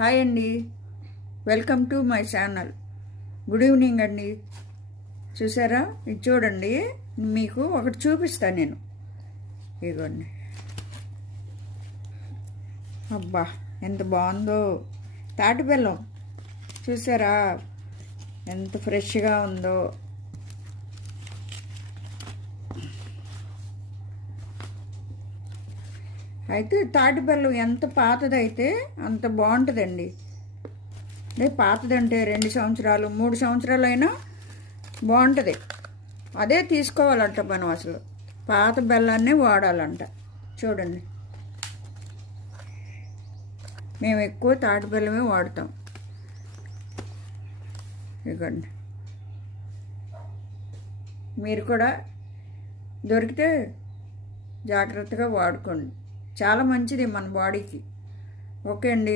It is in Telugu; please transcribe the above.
హాయ్ అండి, welcome to my channel. Good evening అండి. చూసారా, ఇది చూడండి, మీకు ఒకటి చూపిస్తాను నేను. ఇదిగోండి, అబ్బా ఎంత బాగుందో తాటి బెల్లం. చూసారా ఎంత ఫ్రెష్గా ఉందో. అయితే తాటి బెల్లం ఎంత పాతదైతే అంత బాగుంటుందండి. అంటే పాతదంటే 2 సంవత్సరాలు 3 సంవత్సరాలు అయినా బాగుంటుంది. అదే తీసుకోవాలంట మనం, అసలు పాత బెల్లాన్నే వాడాలంట. చూడండి, మేము ఎక్కువ తాటి బెల్లమే వాడతాం. ఇదిగోండి, మీరు కూడా దొరికితే జాగ్రత్తగా వాడుకోండి. చాలా మంచిది మన బాడీకి. ఓకే అండి.